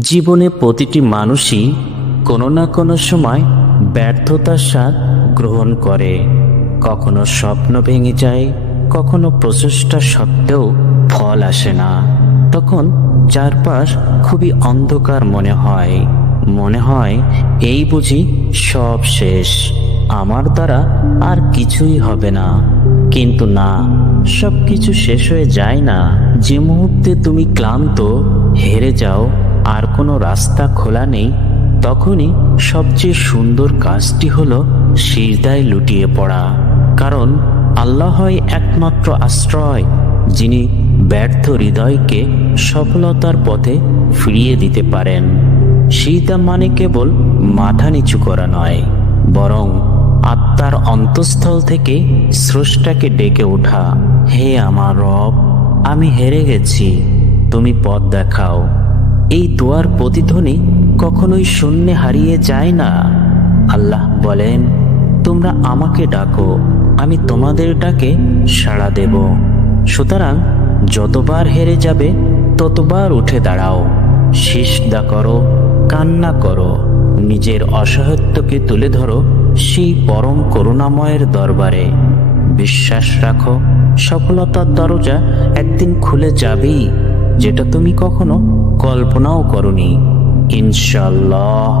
জীবনে প্রতিটি মানুষই কোনো না কোনো সময় ব্যর্থতার স্বাদ গ্রহণ করে। কখনো স্বপ্ন ভেঙে যায়, কখনো প্রচেষ্টা সত্ত্বেও ফল আসে না। তখন চারপাশ খুবই অন্ধকার মনে হয়। মনে হয়, এই বুঝি সব শেষ। আমার দ্বারা আর কিছুই হবে না। কিন্তু না সব কিছু শেষ হয়ে যায় না। যে মুহূর্তে তুমি ক্লান্ত, হেরে যাও আর কোনো রাস্তা খোলা নেই, তখনই সবচেয়ে সুন্দর কাজটি হলো সিজদায় লুটিয়ে পড়া। কারণ আল্লাহই একমাত্র আশ্রয়, যিনি ব্যর্থ হৃদয়কে সফলতার পথে ফিরিয়ে দিতে পারেন। সিজদা মানে কেবল মাথা নিচু করা নয়, বরং আত্মার অন্তঃস্থল থেকে স্রষ্টাকে ডেকে ওঠা। হে আমার রব, আমি হেরে গেছি, তুমি পথ দেখাও। এই দোয়ার প্রতিধ্বনি কখনোই শূন্যে হারিয়ে যায় না। আল্লাহ বলেন, তোমরা আমাকে ডাকো, আমি তোমাদের ডাকে সাড়া দেব। সুতরাং যতবার হেরে যাবে, ততবার উঠে দাঁড়াও শিসদা করো, কান্না করো, নিজের অসহায়ত্বকে তুলে ধরো সেই পরম করুণাময়ের দরবারে। বিশ্বাস রাখো, সফলতার দরজা একদিন খুলে যাবেই। যেটা তুমি কখনো কল্পনাও করনি। ইনশাল্লাহ